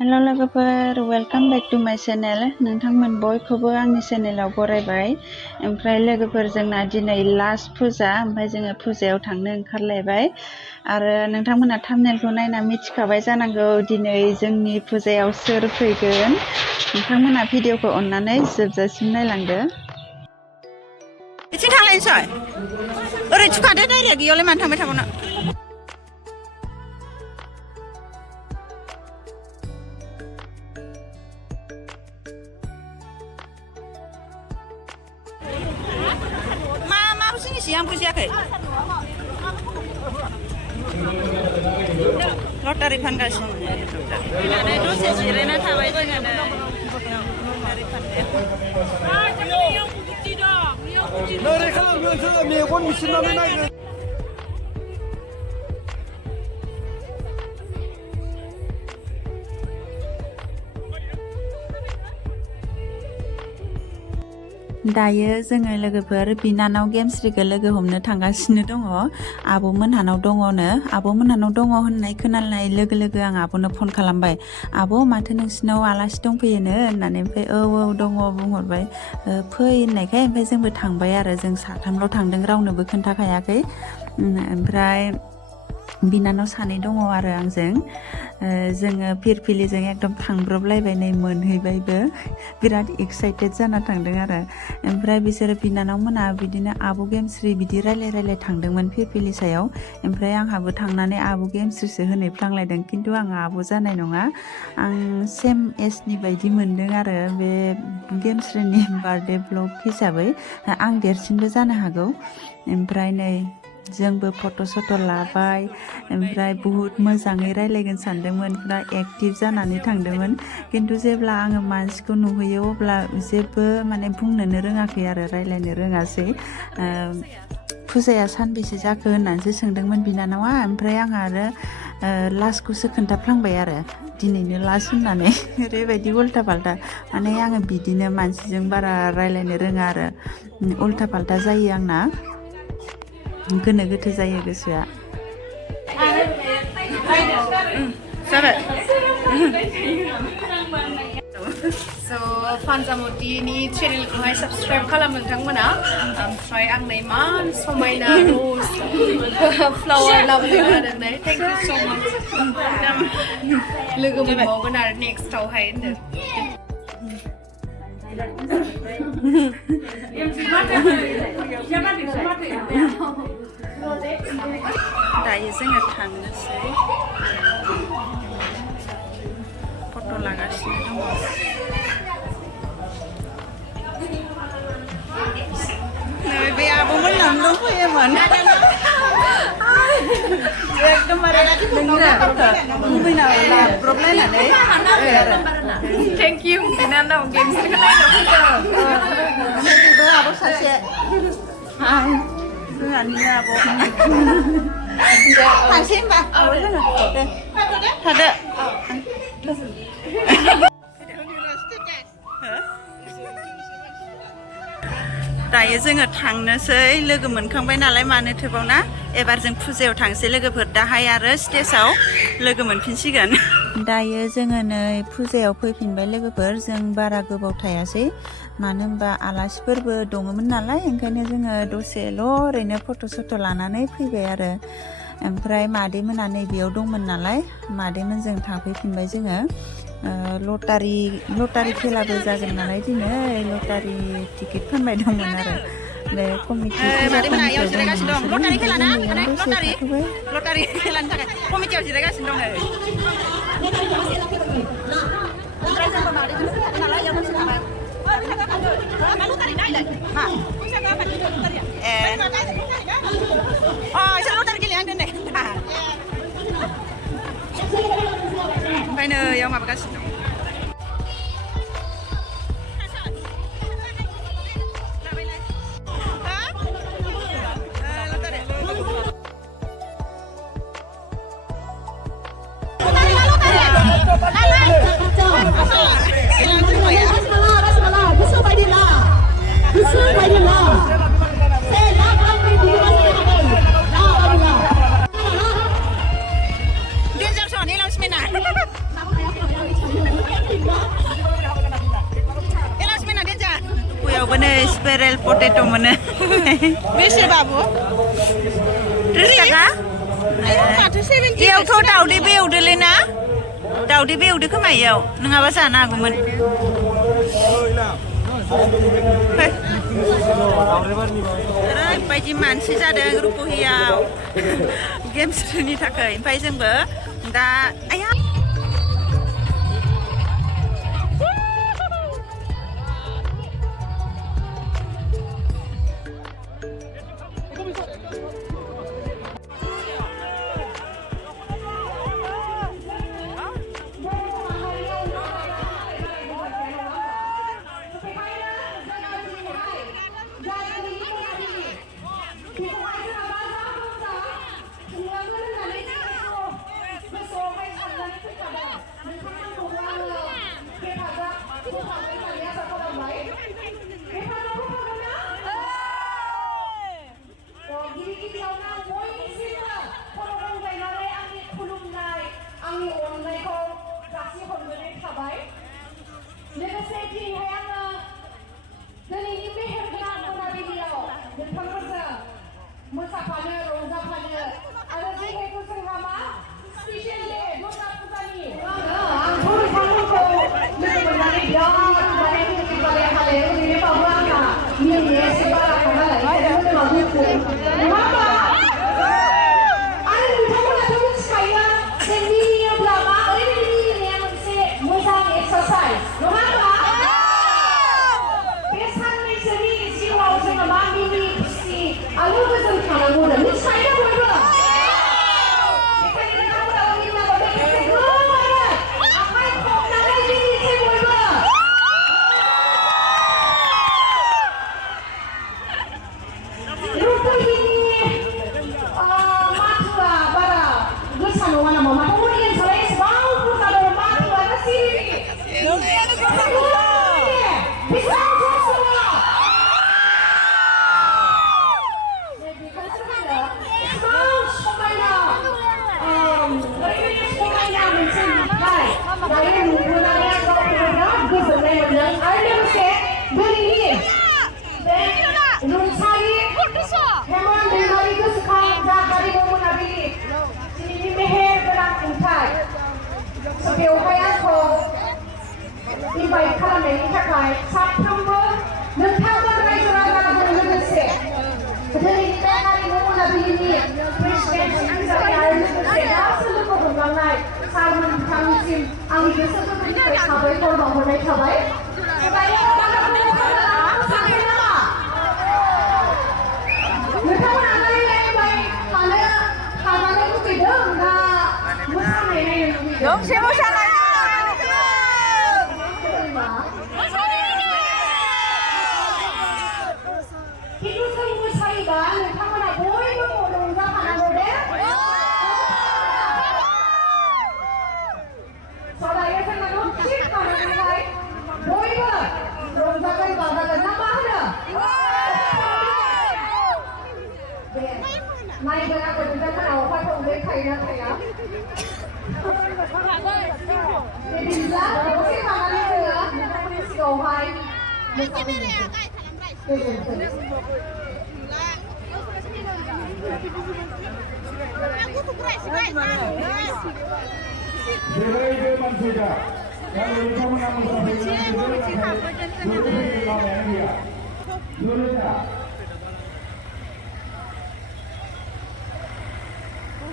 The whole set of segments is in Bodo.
हेलो लोगोफोर वेलकाम बैक टू माय चैनल नोंथांमोन बयखौबो आंनि चैनेलाव बरायबाय ओमफ्राय लोगोफोर जोंना दिनै लास्ट फुजा ओमफ्राय जोङो फुजायाव थांनो ओंखारलायबाय आरो नोंथांमोना थाम्बनेलखौ नायना मिथिखाबाय जानांगौ दिनै जोंनि फुजायाव सोर फैगोन नोंथांमोना भिडिअखौ अननानै जोबजासिम नायलांदो इथिं थांलायनोसै ओरै थुखादो डाइरेक्ट इयावलाय मानो थांबाय थाबावनो मा जिनिस आं बुजियाखै लटारि फानगासिनो फैनानै दसे जिरायना थाबाय जोङो लटारि फाननाया दायो जोङो लोगोफोर बिनानाव गेमस्रिखौ लोगो हमनो थांगासिनो दङ आब'मोनहानाव दङनो आब'मोनहानाव दङ होननाय खोनानाय लोगो लोगो आं आब'नो फन खालामबाय आब' माथो नोंसिनाव आलासि दंफैयोनो होननानै ओमफ्राय औ दङ बुंहरबाय फै होननायखाय ओमफ्राय जोंबो थांबाय आरो जों साथामल' थांदों रावनोबो खोन्थाखायाखै ओमफ्राय बिनानाव सानै दङ आरो आंजों जोङो फिरफिलिजों एकदम थांब्रबलायबाय नै मोनहैबायबो बिराद एक्साइटेड जाना थांदों आरो ओमफ्राय बिसोरो बिनानाव मोना बिदिनो आब' गेमस्रि बिदि रायलाय थांदोंमोन फिरफिलि सायाव ओमफ्राय आंहाबो थांनानै आब' गेमस्रिसो होनहैफ्लांलायदों खिन्थु आं आब' जानाय नङा आं सेम एजनि बायदि मोनदों आरो बे गेमस्रिनि बार्थडे ब्लग हिसाबै आं देरसिनबो जानो हागौ ओमफ्राय नै जोंबो फट' सट' लाबाय ओमफ्राय बुहुत मोजाङै रायलायगोन सानदोंमोन फुरा एक्टिभ जानानै थांदोंमोन खिन्थु जेब्ला आङो मानसिखौ नुहैयो अब्ला जेबो माने बुंनोनो रोङाखै आरो रायलायनो रोङासै फुजाया सानबेसे जाखो होननानैसो सोंदोंमोन बिनानावा ओमफ्राय आंहा आरो लास्टखौसो खोन्थाफ्लांबाय आरो दिनैनो लास्ट होननानै ओरैबायदि उल्था फाल्था माने आङो बिदिनो मानसिजों बारा रायलायनो रोङा आरो उल्था फाल्था जायो आंना गोनो गोथो जायो गोसोआ जाबाय So Phanjamutiनि चेनेलखौहाय साबस्क्राइब खालाम नोंथांमोना ओमफ्राय आंनो इमान समायना रज फ्लावार लाबोदों आरो नै थेंक इउ सो माच लोगो मोनबावगोन आरो नेक्स्टआवहाय दायो जोङो थांनोसै फट' लागासिनो दङ नै बे आब'मोननावनो दंफैयोमोन एकदमबारे गुबैनाव लाब्रबलायनानै थेंक इउ बिनानाव गेमस्रिखौ नायनो फैदों आब' सासे जोंहानिनो आब' थांसै होनबा जोङो दे थादो दायो जोङो थांनोसै लोगो मोनखांबाय नालाय मानो थोबावना एबार जों फुजायाव थांसै लोगोफोर दाहाय आरो स्टेजाव लोगो मोनफिनसिगोन दायो जोङो नै फुजायाव फैफिनबाय लोगोफोर जों बारा गोबाव थायासै मानो होनबा आलासिफोरबो दङमोन नालाय ओंखायनो जोङो दसेल' ओरैनो फट' सट' लानानै फैबाय आरो ओमफ्राय मादैमोना नैबेयाव दंमोन नालाय मादैमोनजों थांफैफिनबाय जोङो लटारि खेलाबो जागोन नालाय दिनै लटारि टिकेट फानबाय दंमोन आरो बे कमिटि मादैमोनायाव जिरायगासिनो दं लटारि खेला ना लटारि खेलानि थाखाय कमिटियाव जिरायगासिनो दं ओमफ्राय जोंबो मादैजों फैखादों नालाय इयाव दसे थाबाय लटारि नायलाय मा ए एसे लटारि गेलेहांदों नै ओमफ्राय नै इयाव माबागासिनो दं नै स्पेरेल पटेट' मोनो बेसे बाबु 30 थाखा माथो 70 इयावथ' दाउदै बे एवदोलै ना दाउदै बे एवदो खोमा इयाव नङाबा जानो हागौमोन ओरैबायदि मानसि जादों रुपहियाव गेम्सनि थाखाय ओमफ्राय जोंबो दा आया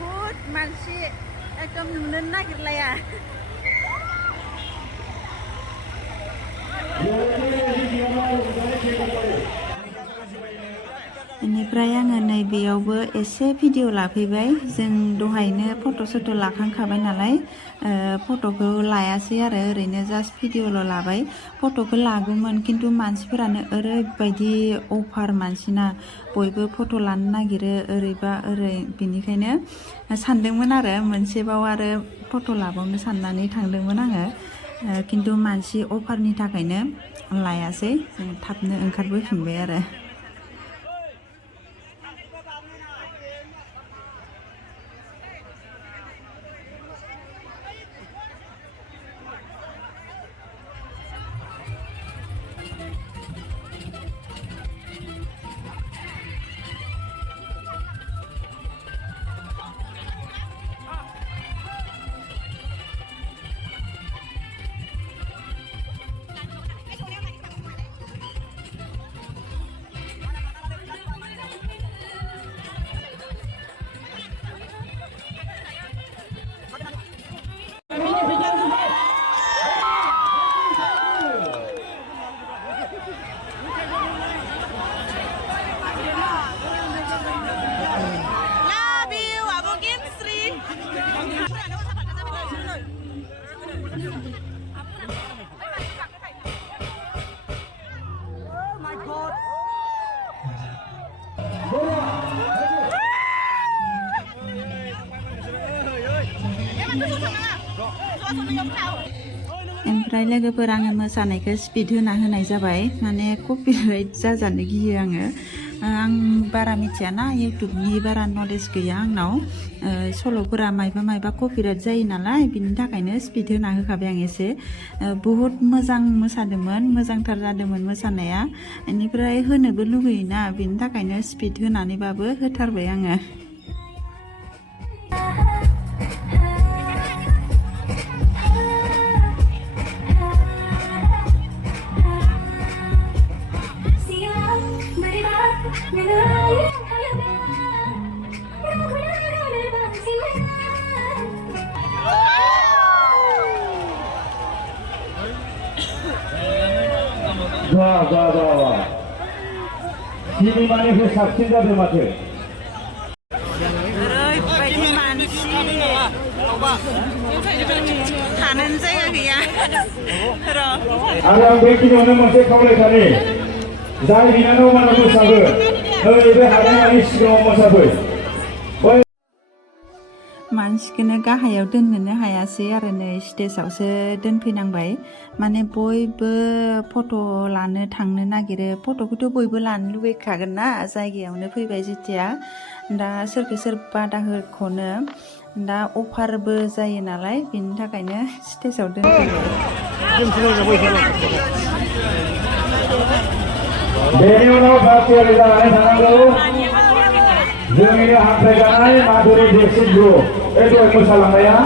बहुत मानसि एकदम नुनो नागिरलाया बेनिफ्राय आङो नैबेयावबो एसे भिडिअ लाफैबाय जों दहायनो फट' सट' लाखांखाबाय नालाय फट'खौ लायासै आरो ओरैनो जास्ट भिडिअल' लाबाय फट'खौ लागौमोन खिन्थु मानसिफोरानो ओरैबायदि अफार मानसिना बयबो फट' लानो नागिरो ओरैबा ओरै बेनिखायनो सानदोंमोन आरो मोनसेबाव आरो फट' लाबावनो साननानै थांदोंमोन आङो खिन्थु मानसि अफारनि थाखायनो लायासै जों थाबनो ओंखारबोफिनबाय आरो ओमफ्राय लोगोफोर आङो मोसानायखौ स्पिड होना होनाय जाबाय माने कपिराइट जाजानो गियो आङो आं बारा मिथियाना इउटुबनि बारा नलेज गैया आंनाव सल'फोरा मायबा कपिराइट जायो नालाय बिनि थाखायनो स्पिड होना होखाबाय आं एसे बहुत मोजां मोसादोंमोन मोजांथार जादोंमोन मोसानाया बेनिफ्राय होनोबो लुगैयोना बिनि थाखायनो स्पिड होनानैबाबो होथारबाय आङो 와. 시니마니फ्राय साबसिन जादों माथो ओरैबायदि मानसि थानोनो जायगा गैया र' आरो आं बेखिनियावनो मोनसे खावलायखानि जाय बिनानाव माना मोसागोन नैबे हादानानि सिगाङाव मोसाफै मानसिखौनो गाहायाव दोननोनो हायासै आरो नै स्टेजावसो दोनफैनांबाय माने बयबो फट' लानो थांनो नागिरो फट'खौथ' बयबो लानो लुबैखागोन ना जायगायावनो फैबाय जेथिया दा सोरखौ सोर बादा होख'नो दा अफारबो जायो नालाय बिनि थाखायनो स्टेजाव दोनफैबाय बेनि उनाव जाथियारि जानानै थानांगौ जोंनि हांख्रायजानाय माधुरि देरसिन ग्रुप बे दहाय मोसालांनाया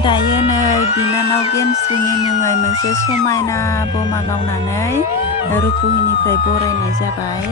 दायो नै बिनानाव गेमस्रिनि मुङै मोनसे समायना बमा गावनानै रुपुहिनिफ्राय बरायनाय जाबाय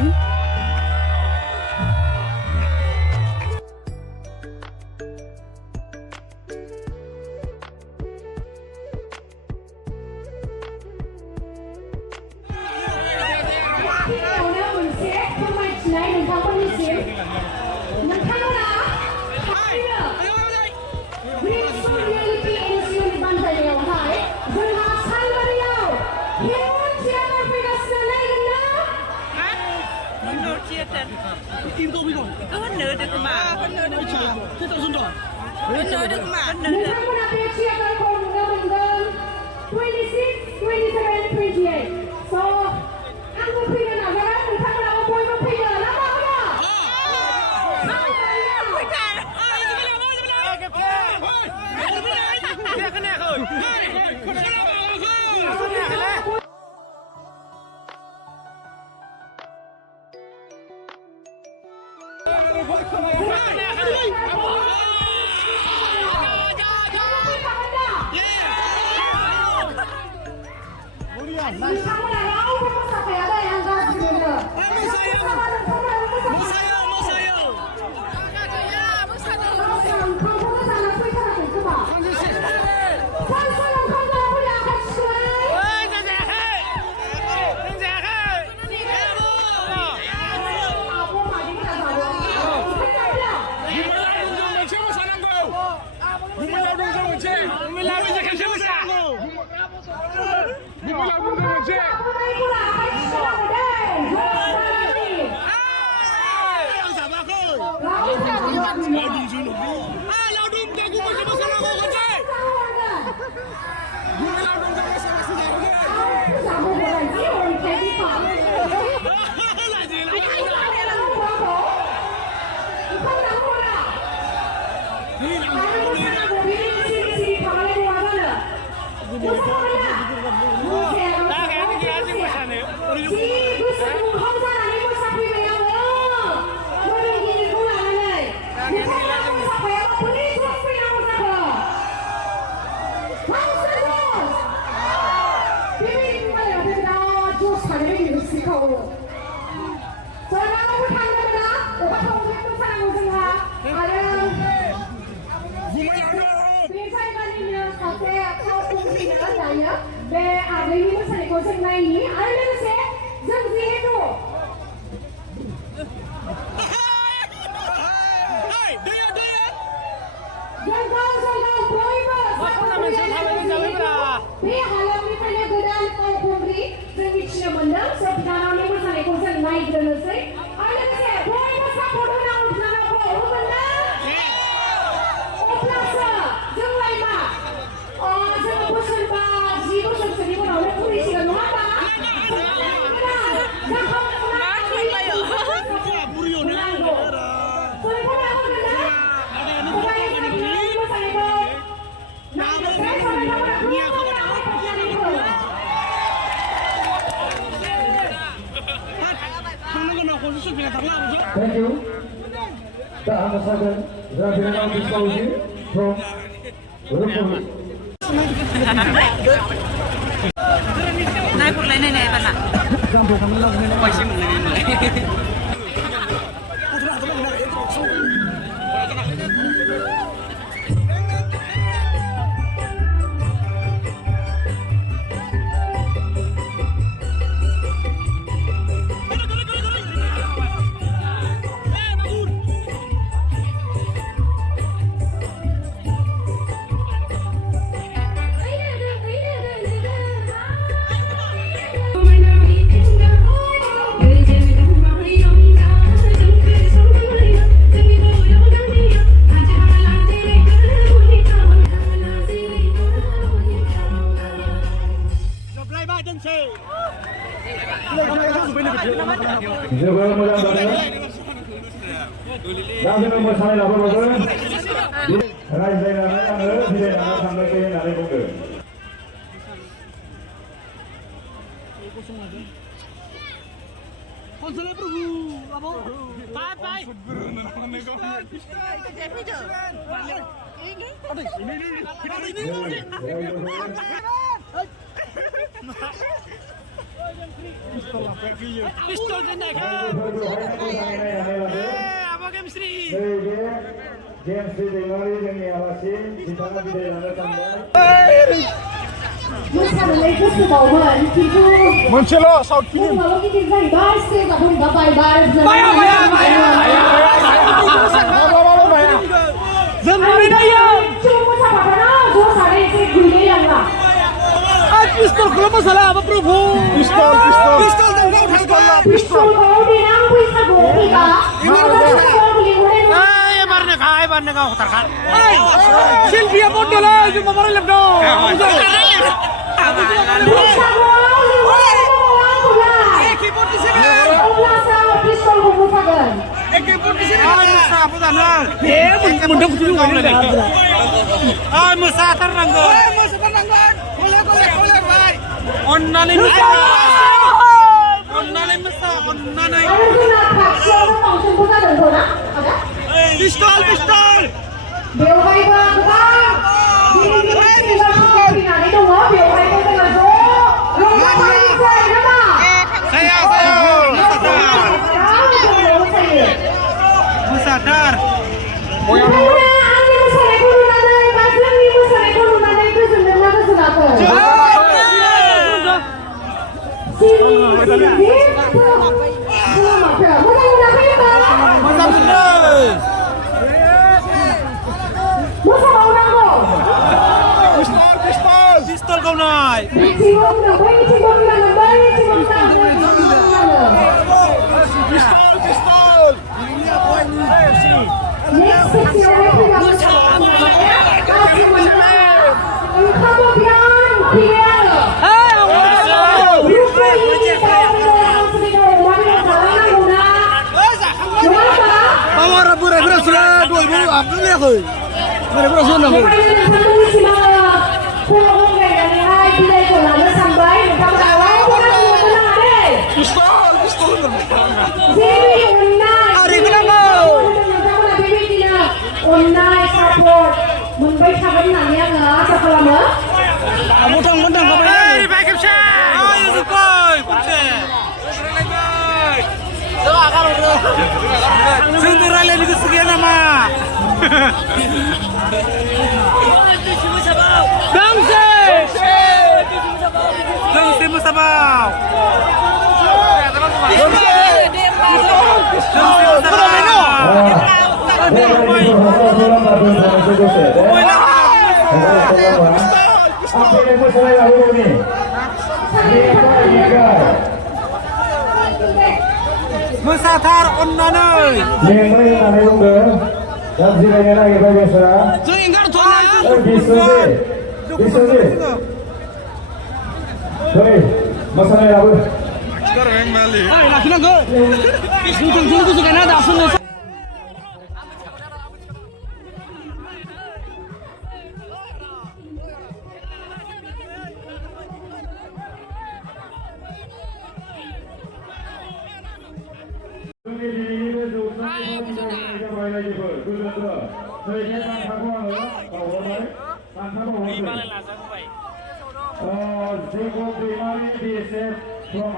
बे आगैनि मोसानायखौ जों नायनि आरो लोगोसे जों जिहेतु बे हालामनिफ्रायनो गोदान फावखुंग्रि जों मिथिनो मोनदों स' बिनानावनि मोसानायखौ जों नायग्रोनोसै आरो लोगोसे बयबो सापर्ट होनांगौ बिनानावखौ होगोनना अब्लासो जोंलाय मा जों बोसोरबा 10 बोसोरसोनि उनावनो फैसिगोन नङा Thank you. Tak hanya saja, saya berikan diskusi from Rupahi. Naik pulai nenek mana? Jokowi mudah banget. Dan kita bersama lapor betul. Raja Daimari anda tidak nak sampai ke nanti betul. Konsolnya perlu, apa? Bye. Pistol kan nak? Apa Gemsri? Gemsri Daimari yang awasi di sana tidak ada tambah. मोसानानै गोसोबावमोन खिन्थु मोनसेल' साउथ फिल्म बुंबाबो गिदिर जाहैबाय स्टेजआ बोरैबा बायबाय जों नुनायो मोसाबाथाना ज' सानै एसे गैलायलांला पिस्तलखौल' मोसाला apa प्रभु पिस्तल पिस्तलखौ देनां बैसागुआव फैबा एबारनो गाव होथारखा सिल्भिया बन्दला जों माबा रायलायदों Pistol! बेवहायबो गोबां फैनानै दङ बेवहायबो जोङो ज' रंजाबायसै नामा Musadar. आंनि मोसानायखौ नुनानै बा जोंनि मोसानायखौ नुनानै गोजोनदोंना गोजोनाखै Pistol kau naik. Pistol. Bawa rabu-rabu sudah 2000 apa ni aku? Rabu sudah. आबो थांगोन थांखाबाय बाय खेबसे आय जुबाय खनसे जोंथ' रायलायनो गोसो गैया नामा दोंसे मोसाबाव मोसाथार अननानै लेंबाय होननानै बुंदों दा जिरायनो नागिरबाय बेसरा जों एंगारथ'नो बिसोरनि फै मोसानाय लाबो लाखिनांगौ जों गोसो गायना दासो जोंनि दिनैनि बे जौस्रांनि रायजोफोर गोजोनथों नैबे बान्थाखौ आङो बावहरबाय बान्था बावहरबाय Lwgw Daimari DSF from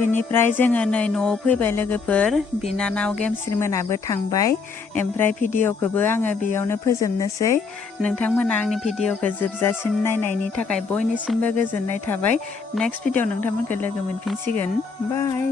बेनिफ्राय जोङो नै न'आव फैबाय लोगोफोर बिनानाव गेमस्रि मोनाबो थांबाय ओमफ्राय भिडिअखौबो आङो बेयावनो फोजोबनोसै नोंथांमोना आंनि भिडिअखौ जोबजासिम नायनायनि थाखाय बयनिसिमबो गोजोननाय थाबाय नेक्स्ट भिडिअ नोंथांमोनखौ लोगो मोनफिनसिगोन बाय